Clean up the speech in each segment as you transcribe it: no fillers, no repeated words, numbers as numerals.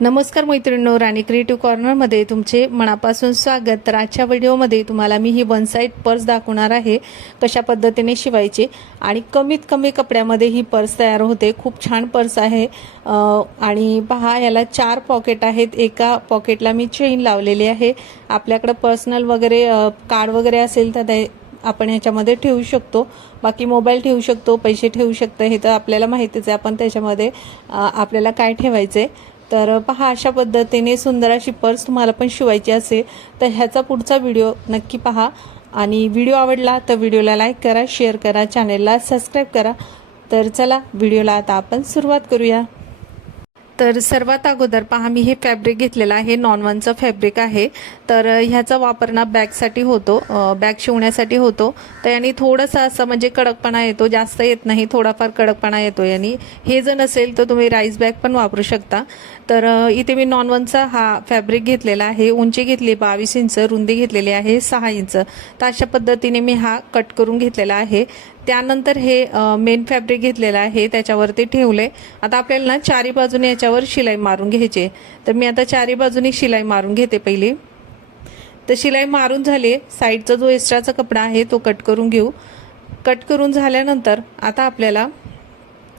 नमस्कार मैत्रिणींनो, राणी क्रिएटिव्ह कॉर्नरमध्ये तुमचे मनापासून स्वागत। तर आजच्या व्हिडिओमध्ये तुम्हाला मी ही वन साइड पर्स दाखवणार आहे, कशा पद्धतीने शिवायची आणि कमीत कमी कपड्यामध्ये ही पर्स तयार होते। खूप छान पर्स आहे आणि पहा याला 4 पॉकेट आहेत। एका पॉकेटला मी चेन लावलेली आहे। आपल्याकडे पर्सनल वगैरे कार्ड वगैरे असेल तर ते आपण याच्यामध्ये ठेवू शकतो, बाकी मोबाईल ठेवू शकतो, पैसे ठेवू शकतो, हे तर आपल्याला माहितीच आहे। आपण त्याच्यामध्ये आपल्याला काय ठेवायचे तर पहा अशा पद्धतीने सुंदर अशी पर्स तुम्हाला पण शिवायची असेल तर ह्याचा पुढचा व्हिडिओ नक्की पहा आणि व्हिडिओ आवडला तर व्हिडिओला लाईक करा, शेअर करा, चॅनेलला सबस्क्राईब करा। तर चला व्हिडिओला आता आपण सुरुवात करूया। तर सर्वात अगोदर पहा मी हे फॅब्रिक घेतलेलं आहे, नॉन-वनचं फॅब्रिक आहे। तर ह्याचा वापर ना बॅगसाठी होतो, बॅग शिवण्यासाठी होतो। तर याने थोडंसं असं म्हणजे कडकपणा येतो, जास्त येत नाही, थोडाफार कडकपणा येतो याने। हे जर नसेल तर तुम्ही राईस बॅग पण वापरू शकता। तर इथे मी नॉन-वनचा हा फॅब्रिक घेतलेला आहे। उंची घेतली 22 इंच, रुंदी घेतलेली आहे 6 इंच। तर अशा पद्धतीने मी हा कट करून घेतलेला आहे। त्यानंतर हे मेन फॅब्रिक घेतलेलं आहे, त्याच्यावरती ठेवले। आता आपल्याला ना चारी बाजूने याच्यावर शिलाई मारून घ्यायची। तर मी आता चारी बाजूने शिलाई मारून घेते पहिली। तर शिलाई मारून झाली, साईडचा जो एक्स्ट्राचा कपडा आहे तो कट करून घेऊ। कट करून झाल्यानंतर आता आपल्याला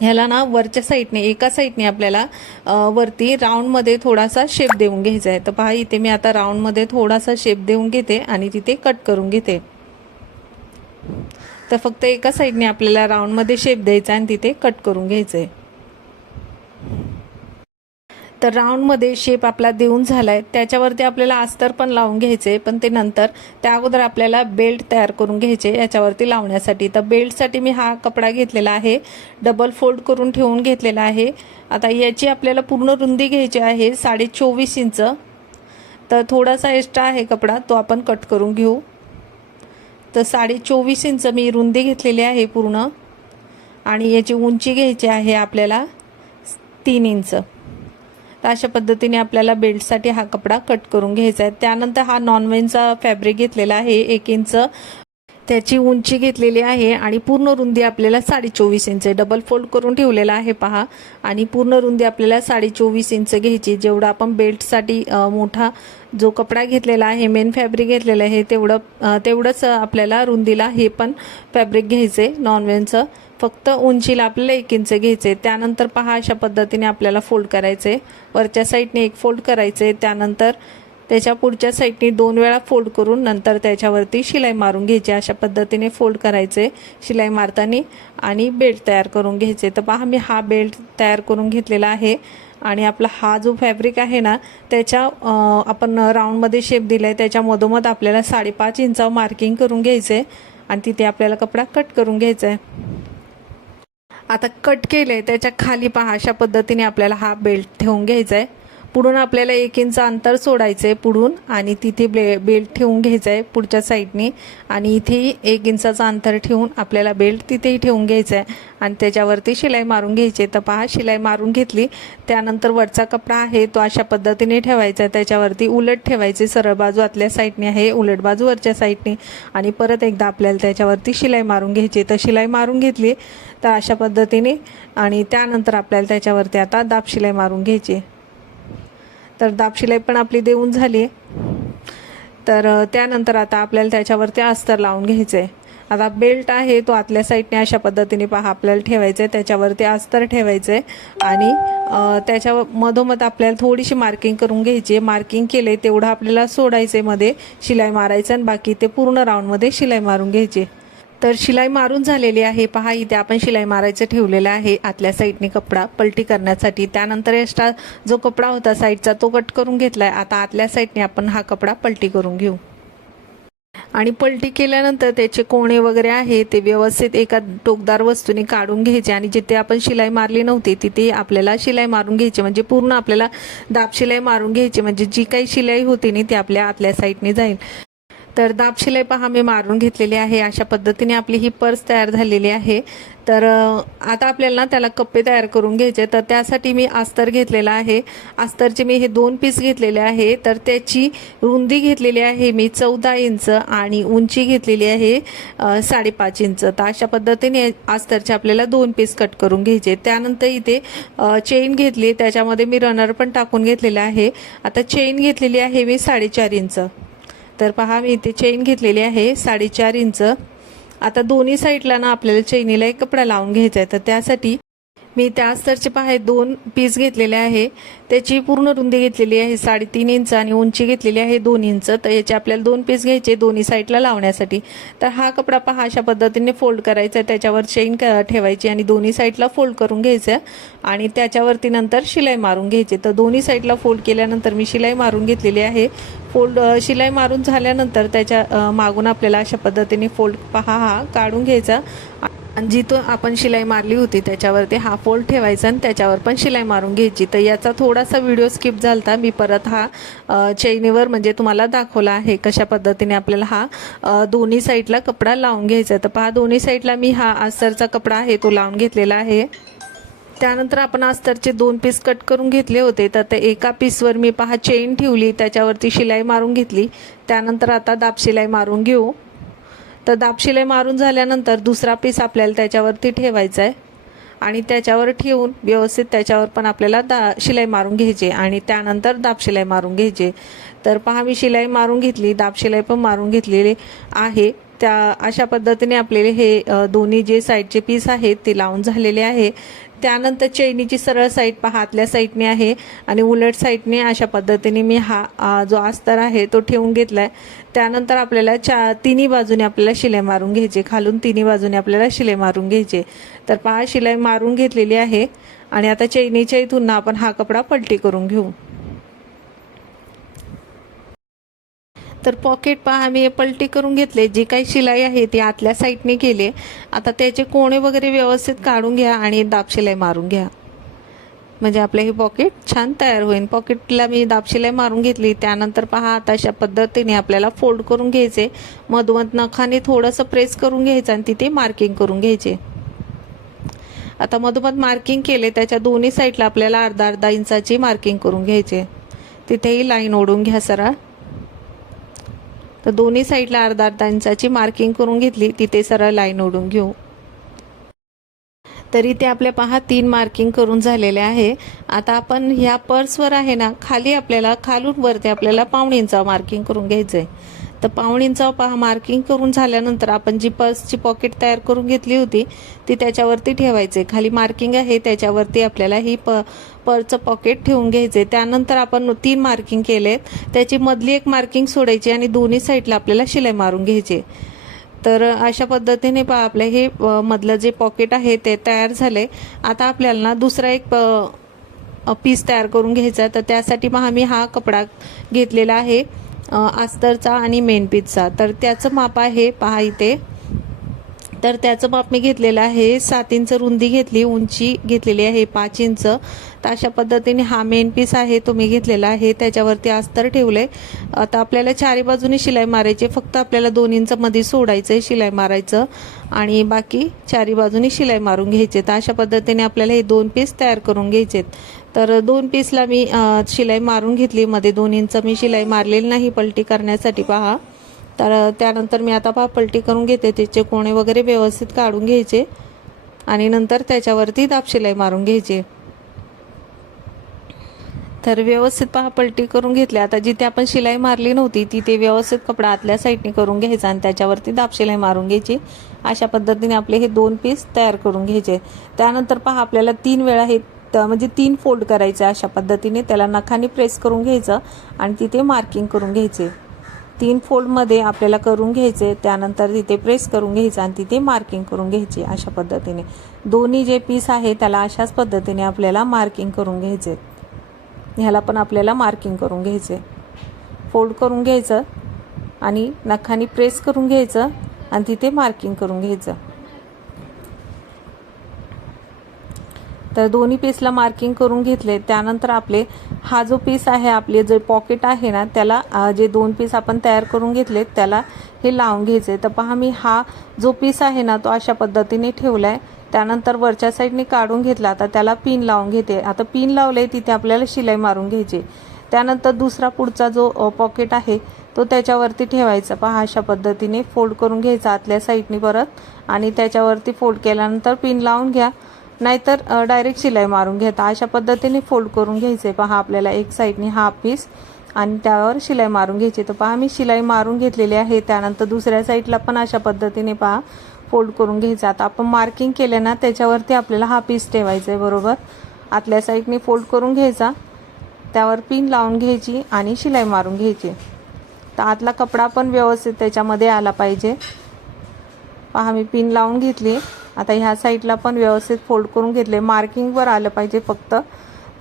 ह्याला ना वरच्या साईडने एका साईडने आपल्याला वरती राऊंडमध्ये थोडासा शेप देऊन घ्यायचा आहे। तर पहा इथे मी आता राऊंडमध्ये थोडासा शेप देऊन घेते आणि तिथे कट करून घेते। तर फक्त एका साईडने आपल्याला राऊंडमध्ये शेप द्यायचा आणि तिथे कट करून घ्यायचंय। तर राऊंडमध्ये शेप आपला देऊन झालाय, त्याच्यावरती आपल्याला अस्तर पण लावून घ्यायचे, पण ते नंतर। त्या अगोदर आपल्याला बेल्ट तयार करून घ्यायचे याच्यावरती लावण्यासाठी। तर बेल्टसाठी मी हा कपडा घेतलेला आहे, डबल फोल्ड करून ठेवून घेतलेला आहे। आता याची आपल्याला पूर्ण रुंदी घ्यायची आहे 24.5 इंच। तर थोडासा एक्स्ट्रा आहे कपडा, तो आपण कट करून घेऊ। तर 24.5 इंच मी रुंदी घेतलेली आहे पूर्ण आणि याची उंची घ्यायची आहे आपल्याला 3 इंच। तर अशा पद्धतीने आपल्याला बेल्टसाठी हा कपडा कट करून घ्यायचा आहे। त्यानंतर हा नॉन-वेनचा फॅब्रिक घेतलेला आहे 1 इंच, त्याची उंची घेतलेली आहे आणि पूर्ण रुंदी आपल्याला 24.5 इंच डबल फोल्ड करून ठेवलेला आहे पहा। आणि पूर्ण रुंदी आपल्याला 24.5 इंच घ्यायची। जेवढा आपण बेल्टसाठी मोठा जो कपडा घेतलेला आहे, मेन फॅब्रिक घेतलेलं आहे, तेवढंच आपल्याला रुंदीला हे पण फॅब्रिक घ्यायचे नॉन-वेनचं। फक्त उंचीला आपल्याला 1 इंच घ्यायचे। त्यानंतर पहा अशा पद्धतीने आपल्याला फोल्ड करायचे, वरच्या साईडने एक फोल्ड करायचे, त्यानंतर त्याच्या पुढच्या साईडने 2 वेळा फोल्ड करून नंतर त्याच्यावरती शिलाई मारून घ्यायची। अशा पद्धतीने फोल्ड करायचे शिलाई मारताना आणि बेल्ट तयार करून घ्यायचे। तर पहा मी हा बेल्ट तयार करून घेतलेला आहे आणि आपला हा जो फॅब्रिक आहे ना त्याच्या आपण राऊंडमध्ये शेप दिलाय, त्याच्या मधोमध आपल्याला 5.5 इंच मार्किंग करून घ्यायचे आणि तिथे आपल्याला कपडा कट करून घ्यायचा आहे। आता कट केले त्याच्या खाली पहा अशा पद्धतीने आपल्याला हा बेल्ट ठेवून घ्यायचा आहे। पुढून आपल्याला 1 इंच अंतर सोडायचं आहे पुढून आणि तिथे बेल्ट ठेवून घ्यायचा आहे पुढच्या साईडने आणि इथेही 1 इंचाचं अंतर ठेवून आपल्याला बेल्ट तिथेही ठेवून घ्यायचा आहे आणि त्याच्यावरती शिलाई मारून घ्यायची। तर पहा शिलाई मारून घेतली, त्यानंतर वरचा कपडा आहे तो अशा पद्धतीने ठेवायचा, त्याच्यावरती उलट ठेवायचे। सरळ बाजू आतल्या साईडने आहे, उलट बाजू वरच्या साईडने आणि परत एकदा आपल्याला त्याच्यावरती शिलाई मारून घ्यायची। तर शिलाई मारून घेतली तर अशा पद्धतीने आणि त्यानंतर आपल्याला त्याच्यावरती आता दाब शिलाई मारून घ्यायची। तर दाब शिलाई पण आपली देऊन झाली। तर त्यानंतर आता आपल्याला त्याच्यावरती अस्तर लावून घ्यायचं आहे। आता बेल्ट आहे तो आतल्या साईडने अशा पद्धतीने पहा आपल्याला ठेवायचं आहे, त्याच्यावरती अस्तर ठेवायचं आहे आणि त्याच्या मधोमध आपल्याला थोडीशी मार्किंग करून घ्यायची। मार्किंग केले तेवढं आपल्याला सोडायचे, मध्ये शिलाई मारायचं आणि बाकी ते पूर्ण राऊंडमध्ये शिलाई मारून घ्यायची। तर शिलाई मारून झालेली आहे पहा, इथे आपण शिलाई मारायचं ठेवलेलं आहे आतल्या साईडने कपडा पलटी करण्यासाठी। त्यानंतर एक्स्ट्रा जो कपडा होता साईडचा तो कट करून घेतलाय। आता आतल्या साईडने आपण हा कपडा पलटी करून घेऊ आणि पलटी केल्यानंतर त्याचे कोणे वगैरे आहे ते व्यवस्थित एका टोकदार वस्तूने काढून घ्यायचे आणि जिथे आपण शिलाई मारली नव्हती तिथे आपल्याला शिलाई मारून घ्यायची। म्हणजे पूर्ण आपल्याला दाब शिलाई मारून घ्यायची, म्हणजे जी काही शिलाई होती नी ती आपल्या आतल्या साईडने जाईल। तर दाब शिलाई पहा मी मारून घेतलेली आहे। अशा पद्धतीने आपली ही पर्स तयार झालेली आहे। तर आता आपल्याला त्याला कप्पे तयार करून घ्यायचे। तर त्यासाठी मी अस्तर घेतलेला आहे। अस्तरचे मी हे 2 पीस घेतलेले आहे। तर त्याची रुंदी घेतलेली आहे मी 14 इंच आणि उंची घेतलेली आहे 5.5 इंच। तर अशा पद्धतीने अस्तरचे आपल्याला 2 पीस कट करून घ्यायचे। त्यानंतर इथे चेन घेतली, त्याच्यामध्ये मी रनर पण टाकून घेतलेला आहे। आता चेन घेतलेली आहे मी 4.5 इंच। तर पहा मी इथे चेन घेतलेली आहे 4.5 इंच। आता दोन्ही साईडला ना आपल्याला चेनीला एक कपडा लावून घ्यायचा आहे। तर त्यासाठी मी त्या अस्तरचे पहा 2 पीस घेतलेले आहे। त्याची पूर्ण रुंदी घेतलेली आहे 3.5 इंच आणि उंची घेतलेली आहे 2 इंच। तर याचे आपल्याला 2 पीस घ्यायचे दोन्ही साईडला लावण्यासाठी। तर हा कपडा पहा अशा पद्धतीने फोल्ड करायचा, त्याच्यावर चेन ठेवायची आणि दोन्ही साईडला फोल्ड करून घ्यायचं आणि त्याच्यावरती नंतर शिलाई मारून घ्यायची। तर दोन्ही साईडला फोल्ड केल्यानंतर मी शिलाई मारून घेतलेली आहे। शिलाई मारून झाल्यानंतर त्याच्या मागून आपल्याला अशा पद्धतीने फोल्ड पहा हा काढून घ्यायचा आणि जिथून आपण शिलाई मारली होती त्याच्यावरती हा फोल्ड ठेवायचा आणि त्याच्यावर पण शिलाई मारून घ्यायची। तर याचा थोडासा व्हिडिओ स्किप झालता, मी परत हा चैनीवर म्हणजे तुम्हाला दाखवला आहे कशा पद्धतीने आपल्याला हा दोन्ही साईडला कपडा लावून घ्यायचा। तर पहा दोन्ही साईडला मी हा अस्तरचा कपडा आहे तो लावून घेतलेला आहे। त्यानंतर आपण अस्तरचे 2 पीस कट करून घेतले होते। तर ते एका पीसवर मी पहा चेन ठेवली, त्याच्यावरती शिलाई मारून घेतली। त्यानंतर आता दाब शिलाई मारून घेऊ। तर दाब शिलाई मारून झाल्यानंतर दुसरा पीस आपल्याला त्याच्यावरती ठेवायचा आहे आणि त्याच्यावर ठेवून व्यवस्थित त्याच्यावर पण आपल्याला शिलाई मारून घ्यायची आणि त्यानंतर दाब शिलाई मारून घ्यायची। तर पहा मी शिलाई मारून घेतली, दाब शिलाई पण मारून घेतलेली आहे। त्या अशा पद्धतीने आपले हे दोन्ही जे साईडचे पीस आहेत ते लावून झालेले आहे। त्यानंतर चैनीची सरळ साईड पहा आतल्या साईडने आहे आणि उलट साईडने अशा पद्धतीने मी हा जो अस्तर आहे तो ठेवून घेतलाय। त्यानंतर आपल्याला तिन्ही बाजूने आपल्याला शिलाई मारून घ्यायची, खालून तिन्ही बाजूने आपल्याला शिलाई मारून घ्यायची। तर पहा शिलाई मारून घेतलेली आहे आणि आता चैनीच्या इथून आपण हा कपडा पलटी करून घेऊ। तर पॉकेट पहा मी पलटी करून घेतले, जी काही शिलाई आहे ती आतल्या साईडने केली। आता त्याचे कोणे वगैरे व्यवस्थित काढून घ्या आणि दाब शिलाई मारून घ्या, म्हणजे आपले हे पॉकेट छान तयार होईल। पॉकेटला मी दाब शिलाई मारून घेतली। त्यानंतर पहा आता अशा पद्धतीने आपल्याला फोल्ड करून घ्यायचे, मधोमध नखाने थोडंसं प्रेस करून घ्यायचं आणि तिथे मार्किंग करून घ्यायचे। आता मधोमध मार्किंग केले, त्याच्या दोन्ही साईडला आपल्याला अर्धा इंचाची मार्किंग करून घ्यायचे। तिथेही लाईन ओढून घ्या सरळ। तर दोन्ही साईडला अर्धा इंचाची मार्किंग करून घेतली, तिथे सरळ लाईन ओढून घेऊ। तरी ते आपल्या पहा 3 मार्किंग करून झालेले आहे। आता आपण ह्या पर्सवर आहे ना खाली आपल्याला खालून वरती आपल्याला 1.5 इंच मार्किंग करून घ्यायचं आहे। तर 1.5 इंच पहा मार्किंग करून झाल्यानंतर आपण जी पर्सची पॉकेट तयार करून घेतली होती ती त्याच्यावरती ठेवायचे। खाली मार्किंग आहे त्याच्यावरती आपल्याला ही पर्सचं पॉकेट ठेवून घ्यायचे। त्यानंतर आपण 3 मार्किंग केले, त्याची मधली एक मार्किंग सोडायची आणि दोन्ही साईडला आपल्याला शिलाई मारून घ्यायची। तर अशा पद्धतीने पहा आपलं हे मधलं जे पॉकेट आहे ते तयार झाले। आता आपल्याला ना दुसरा एक पीस तयार करून घ्यायचा। तर त्यासाठी पहा मी हा कपडा घेतलेला आहे अस्तरचा आणि मेन पीसचा। तर त्याचं माप आहे पहा इथे। तर त्याचं माप मी घेतलेलं आहे 7 इंच रुंदी घेतली, उंची घेतलेली आहे 5 इंच। तर अशा पद्धतीने हा मेन पीस आहे तो मी घेतलेला आहे, त्याच्यावरती अस्तर ठेवले। आता आपल्याला चारी बाजूनी शिलाई मारायची, फक्त आपल्याला 2 इंच मध्ये सोडायचं शिलाई मारायचं आणि बाकी चारी बाजूनी शिलाई मारून घ्यायचे। तर अशा पद्धतीने आपल्याला हे 2 पीस तयार करून घ्यायचे। तर 2 पीसला मी शिलाई मारून घेतली, मध्ये 2 इंच मी शिलाई मारलेली नाही पलटी करण्यासाठी पहा। तर त्यानंतर मी आता पहा पलटी करून घेते, त्याचे कोणे वगैरे व्यवस्थित काढून घ्यायचे आणि नंतर त्याच्यावरती दाब शिलाई मारून घ्यायचे। तर व्यवस्थित पहा पलटी करून घेतली। आता जिथे आपण शिलाई मारली नव्हती तिथे व्यवस्थित कपडा आतल्या साईडने करून घ्यायचा आणि त्याच्यावरती दाब शिलाई मारून घ्यायची। अशा पद्धतीने आपले हे 2 पीस तयार करून घ्यायचे। त्यानंतर पहा आपल्याला 3 वेळा हे म्हणजे 3 फोल्ड करायचे। अशा पद्धतीने त्याला नखाने प्रेस करून घ्यायचं आणि तिथे मार्किंग करून घ्यायचे। 3 फोल्डमध्ये आपल्याला करून घ्यायचे, त्यानंतर तिथे प्रेस करून घ्यायचं आणि तिथे मार्किंग करून घ्यायची। अशा पद्धतीने दोन्ही जे पीस आहे त्याला अशाच पद्धतीने आपल्याला मार्किंग करून घ्यायचे। ह्याला पण आपल्याला मार्किंग करून घ्यायचे, फोल्ड करून घ्यायचं आणि नखाने प्रेस करून घ्यायचं आणि तिथे मार्किंग करून घ्यायचं। तर दोन्ही पीसला मार्किंग करून घेतले. त्यानंतर आपले हा जो पीस आहे, आपले जे पॉकेट आहे ना, त्याला जे 2 पीस आपण तयार करून घेतलेत त्याला हे लावून घ्यायचे. तर पहा मी हा जो पीस आहे ना तो अशा पद्धतीने ठेवलाय. त्यानंतर वरच्या साईडने काढून घेतला. आता त्याला पिन लावून घेते. आता पिन लावले तिथे आपल्याला शिलाई मारून घ्यायची. त्यानंतर दुसरा पुढचा जो पॉकेट आहे तो त्याच्यावरती ठेवायचा. पहा अशा पद्धतीने फोल्ड करून घ्यायचा आतल्या साईडने परत आणि त्याच्यावरती फोल्ड केल्यानंतर पिन लावून घ्या, नाहीतर डायरेक्ट शिलाई मारून घेता. अशा पद्धतीने फोल्ड करून घ्यायचे. पहा आपल्याला एक साईडने हा पीस आणि त्यावर शिलाई मारून घ्यायची. तर पहा मी शिलाई मारून घेतलेली आहे. त्यानंतर दुसऱ्या साईडला पण अशा पद्धतीने पहा फोल्ड करून घ्यायचा. आता आपण मार्किंग केले ना त्याच्यावरती आपल्याला हा पीस ठेवायचा आहे. बरोबर आतल्या साईडने फोल्ड करून घ्यायचा, त्यावर पिन लावून घ्यायची आणि शिलाई मारून घ्यायची. तर आतला कपडा पण व्यवस्थित त्याच्यामध्ये आला पाहिजे. पहा मी पिन लावून घेतली. आता ह्या साईडला पण व्यवस्थित फोल्ड करून घेतले. मार्किंगवर आलं पाहिजे फक्त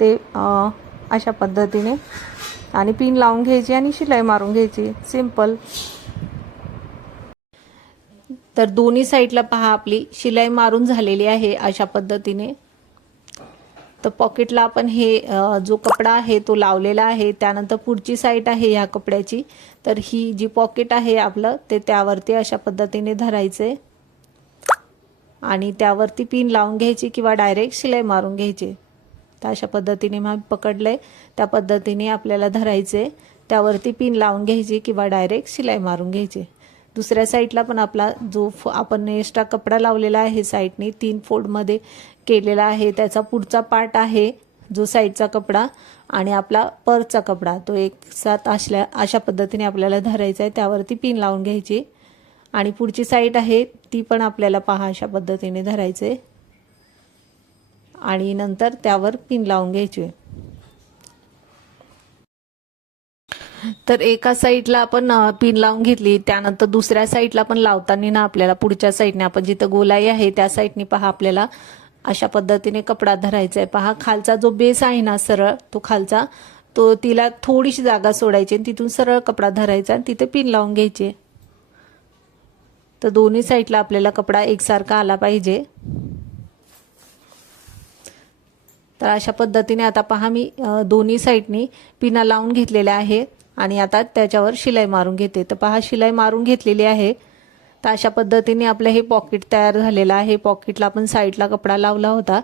ते अशा पद्धतीने आणि पिन लावून घ्यायची आणि शिलाई मारून घ्यायची. सिंपल. तर दोन्ही साईडला पहा आपली शिलाई मारून झालेली आहे अशा पद्धतीने. तर पॉकेटला आपण हे जो कपडा आहे तो लावलेला आहे. त्यानंतर पुढची साईड आहे ह्या कपड्याची, तर ही जी पॉकेट आहे आपलं ते त्यावरती अशा पद्धतीने धरायचे आणि त्यावरती पिन लावून घ्यायची किंवा डायरेक्ट शिलाई मारून घ्यायची. तर अशा पद्धतीने मग पकडलंय त्या पद्धतीने आपल्याला धरायचे, त्यावरती पिन लावून घ्यायची किंवा डायरेक्ट शिलाई मारून घ्यायची. दुसऱ्या साईडला पण आपला जो आपण एक्स्ट्रा कपडा लावलेला आहे साईडने 3 फोल्डमध्ये केलेला आहे, त्याचा पुढचा पार्ट आहे जो साईडचा कपडा आणि आपला पर्सचा कपडा तो एक साथ अशा पद्धतीने आपल्याला धरायचा आहे. त्यावरती पिन लावून घ्यायची आणि पुढची साईड आहे ती पण आपल्याला पहा अशा पद्धतीने धरायचे आणि नंतर त्यावर पिन लावून घ्यायची. तर एका साईडला आपण पिन लावून घेतली. त्यानंतर दुसऱ्या साईडला पण लावताना ना आपल्याला पुढच्या साईडने आपण जिथं गोलाई आहे त्या साईडने पहा आपल्याला अशा पद्धतीने कपडा धरायचा आहे. पहा खालचा जो बेस आहे ना सरळ तो खालचा तो तिला थोडीशी जागा सोडायची आणि तिथून सरळ कपडा धरायचा आणि तिथे पिन लावून घ्यायचे. तर दोन्ही साईडला आपल्याला कपडा एकसारखा आला पाहिजे. तर अशा पद्धतीने आता पहा मी दोन्ही साईडनी पिना लावून घेतलेल्या आहेत आणि आता त्याच्यावर शिलाई मारून घेते. तर पहा शिलाई मारून घेतलेली आहे. तर अशा पद्धतीने आपलं हे पॉकेट तयार झालेलं आहे. पॉकेटला आपण साईडला कपडा लावला होता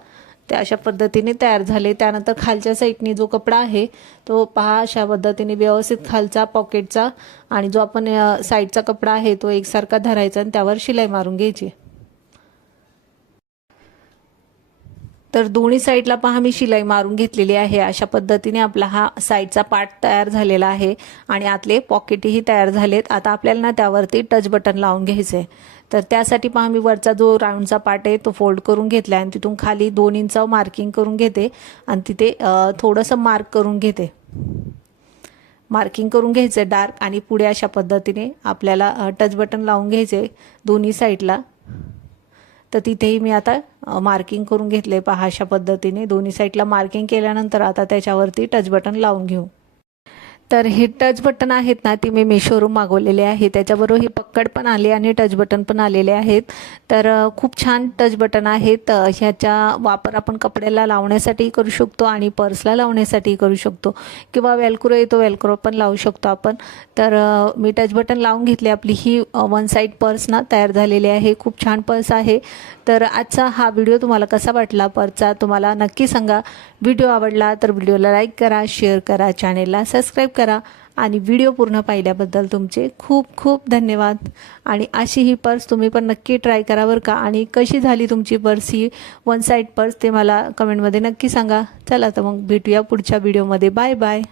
ते अशा पद्धतीने तयार झाले. त्यानंतर खालच्या साईडने जो कपडा आहे तो पहा अशा पद्धतीने व्यवस्थित खालचा पॉकेटचा आणि जो आपण साईडचा कपडा आहे तो एकसारखा धरायचा आणि त्यावर शिलाई मारून घ्यायची. तर दोन्ही साईडला पहा मी शिलाई मारून घेतलेली आहे. अशा पद्धतीने आपला हा साईडचा पार्ट तयार झालेला आहे आणि आतले पॉकेटही तयार झालेत. आता आपल्याला ना त्यावरती टच बटन लावून घ्यायचे. तर त्यासाठी पहा मी वरचा जो राऊंडचा पार्ट आहे तो फोल्ड करून घेतला आणि तिथून खाली 2 इंच मार्किंग करून घेते आणि तिथे थोडंसं मार्क करून घेते. मार्किंग करून घ्यायचे डार्क आणि पुढे अशा पद्धतीने आपल्याला टच बटन लावून घ्यायचे दोन्ही साईडला. तर तिथेही मी आता मार्किंग करून घेतले पहा अशा पद्धतीने. दोन्ही साईडला मार्किंग केल्यानंतर आता त्याच्यावरती टच बटन लावून घेऊ. तर हे टच बटन आहेत ना ती मी मेशोवरून मागवलेले आहे. त्याच्याबरोबर ही पक्कड पण आली आणि टच बटन पण आलेले आहेत. तर खूप छान टच बटन आहेत. ह्याचा वापर आपण कपड्याला लावण्यासाठी करू शकतो आणि पर्सला लावण्यासाठी करू शकतो किंवा वेलक्रो येतो वेलक्रो पण लावू शकतो आपण. तर मी टच बटन लावून घेतले. आपली ही 1 साईड पर्स ना तयार झालेली आहे. खूप छान पर्स आहे. तर आजचा हा व्हिडिओ तुम्हाला कसा वाटला पर्सचा तुम्हाला नक्की सांगा. व्हिडिओ आवडला तर व्हिडिओला लाईक करा, शेअर करा, चॅनेलला सबस्क्राईब करा आणि व्हिडिओ पूर्ण पाहिल्याबद्दल तुमचे खूप खूप धन्यवाद. आणि अशी ही पर्स तुम्ही पण नक्की ट्राय करा बरं का. आणि कशी झाली तुमची पर्स ही 1 साईड पर्स ते मला कमेंटमध्ये नक्की सांगा. चला तर मग भेटूया पुढच्या व्हिडिओमध्ये. Bye bye.